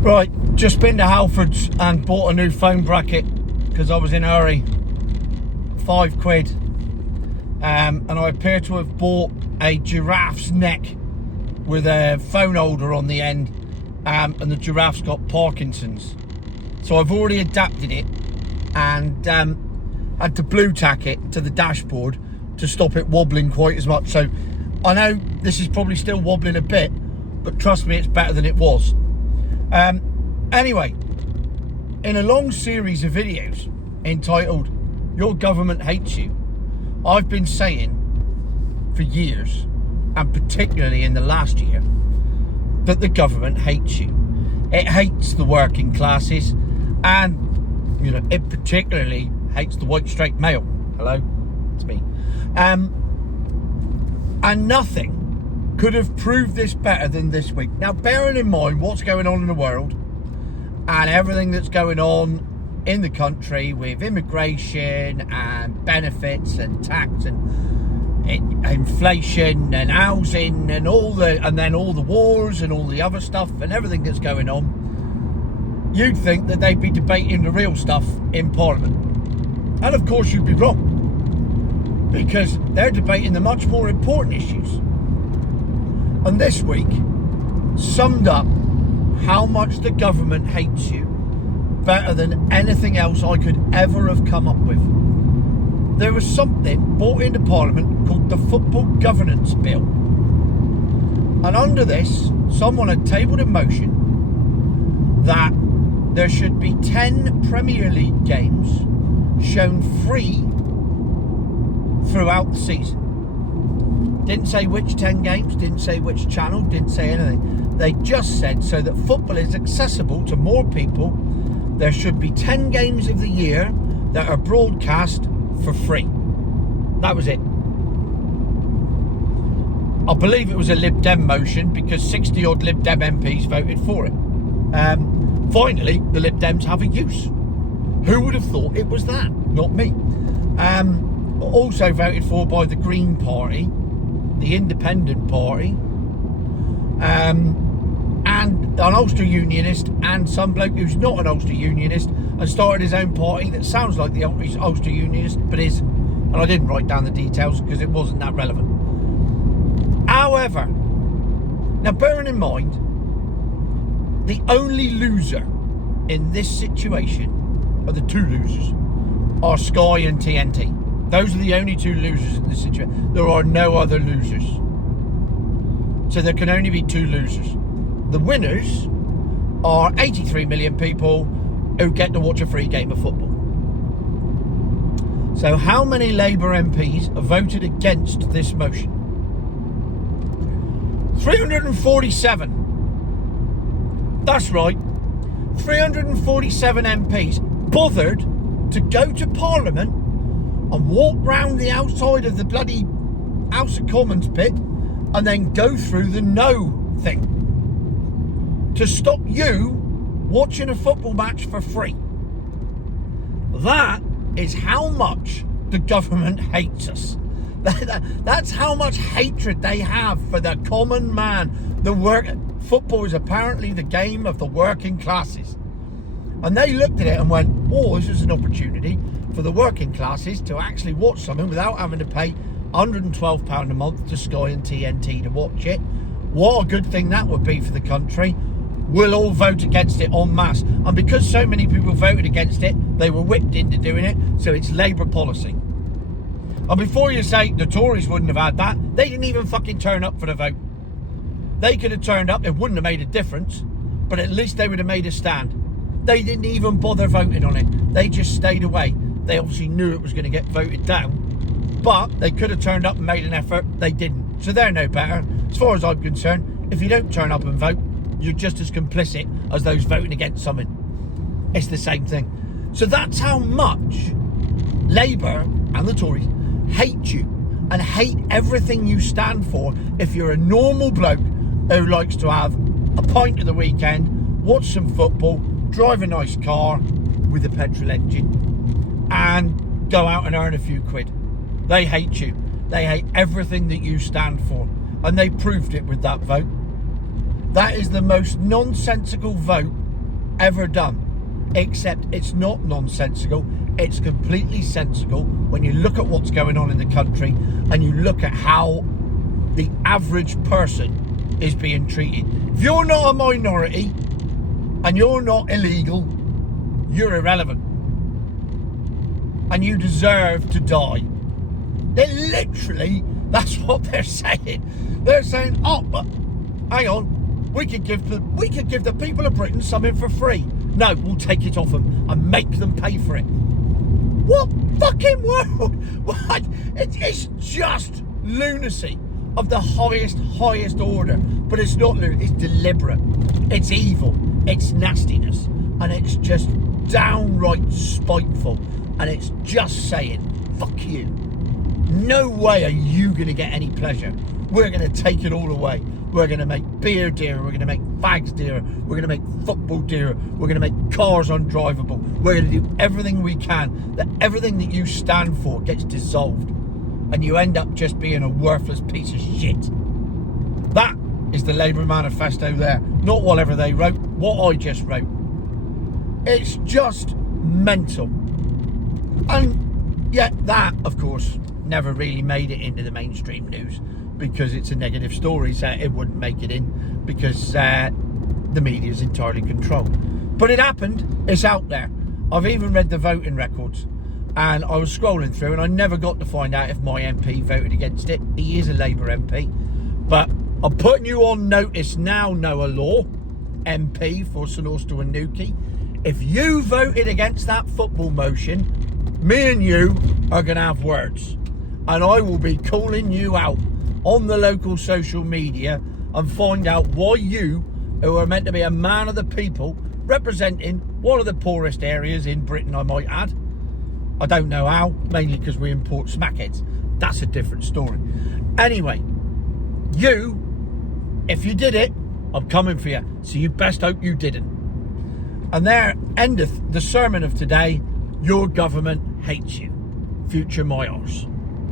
Right, just been to Halfords and bought a new phone bracket because I was in a hurry. £5. And I appear to have bought a giraffe's neck with a phone holder on the end, and the giraffe's got Parkinson's. So I've already adapted it and had to blue tack it to the dashboard to stop it wobbling quite as much. So I know this is probably still wobbling a bit, but trust me, it's better than it was. Anyway, in a long series of videos entitled "Your Government Hates You," I've been saying for years, and particularly in the last year, that the government hates you. It hates the working classes, and it particularly hates the white straight male. Hello, it's me. And nothing could have proved this better than this week. Now, bearing in mind what's going on in the world and everything that's going on in the country with immigration and benefits and tax and inflation and housing and then all the wars and all the other stuff and everything that's going on, you'd think that they'd be debating the real stuff in Parliament. And of course you'd be wrong, because they're debating the much more important issues. And this week summed up how much the government hates you better than anything else I could ever have come up with. There was something brought into Parliament called the Football Governance Bill. And under this, someone had tabled a motion that there should be 10 Premier League games shown free throughout the season. Didn't say which 10 games, didn't say which channel, didn't say anything. They just said so that football is accessible to more people, there should be 10 games of the year that are broadcast for free. That was it. I believe it was a Lib Dem motion because 60 odd Lib Dem MPs voted for it. Finally, the Lib Dems have a use. Who would have thought it was that? Not me. Also voted for by the Green Party, the Independent Party, and an Ulster Unionist, and some bloke who's not an Ulster Unionist and started his own party that sounds like the Ulster Unionist but isn't. And I didn't write down the details because it wasn't that relevant. However, now bearing in mind, the only loser in this situation are the two losers, are Sky and TNT. Those are the only two losers in this situation. There are no other losers. So there can only be two losers. The winners are 83 million people who get to watch a free game of football. So how many Labour MPs have voted against this motion? 347. That's right. 347 MPs bothered to go to Parliament and walk round the outside of the bloody House of Commons pit and then go through the no thing to stop you watching a football match for free. That is how much the government hates us. That's how much hatred they have for the common man. Football is apparently the game of the working classes. And they looked at it and went, oh, this is an opportunity for the working classes to actually watch something without having to pay £112 a month to Sky and TNT to watch it. What a good thing that would be for the country. We'll all vote against it en masse. And because so many people voted against it, they were whipped into doing it. So it's Labour policy. And before you say the Tories wouldn't have had that, they didn't even fucking turn up for the vote. They could have turned up, it wouldn't have made a difference, but at least they would have made a stand. They didn't even bother voting on it. They just stayed away. They obviously knew it was going to get voted down, but they could have turned up and made an effort. They didn't. So they're no better. As far as I'm concerned, if you don't turn up and vote, you're just as complicit as those voting against something. It's the same thing. So that's how much Labour and the Tories hate you and hate everything you stand for if you're a normal bloke who likes to have a pint at the weekend, watch some football, drive a nice car with a petrol engine and go out and earn a few quid. They hate you. They hate everything that you stand for. And they proved it with that vote. That is the most nonsensical vote ever done, except it's not nonsensical. It's completely sensible when you look at what's going on in the country and you look at how the average person is being treated. If you're not a minority and you're not illegal, you're irrelevant. And you deserve to die. That's what they're saying. They're saying, oh, but hang on, we could give the people of Britain something for free. No, we'll take it off them and make them pay for it. What fucking world? What? It's just lunacy of the highest order. But it's not lunacy, it's deliberate. It's evil. It's nastiness. And it's just downright spiteful. And it's just saying, fuck you. No way are you going to get any pleasure. We're going to take it all away. We're going to make beer dearer. We're going to make fags dearer. We're going to make football dearer. We're going to make cars undrivable. We're going to do everything we can that everything that you stand for gets dissolved. And you end up just being a worthless piece of shit. That is the Labour manifesto there. Not whatever they wrote, what I just wrote. It's just mental. And yet that, of course, never really made it into the mainstream news because it's a negative story, so it wouldn't make it in because the media is entirely controlled. But it happened, it's out there. I've even read the voting records and I was scrolling through and I never got to find out if my MP voted against it. He is a Labour MP. But I'm putting you on notice now, Noah Law, MP for St Austell and Newquay. If you voted against that football motion, me and you are going to have words. And I will be calling you out on the local social media and find out why you, who are meant to be a man of the people, representing one of the poorest areas in Britain, I might add. I don't know how, mainly because we import smackheads. That's a different story. Anyway, you, if you did it, I'm coming for you. So you best hope you didn't. And there endeth the sermon of today. Your government hates you. Future my arse.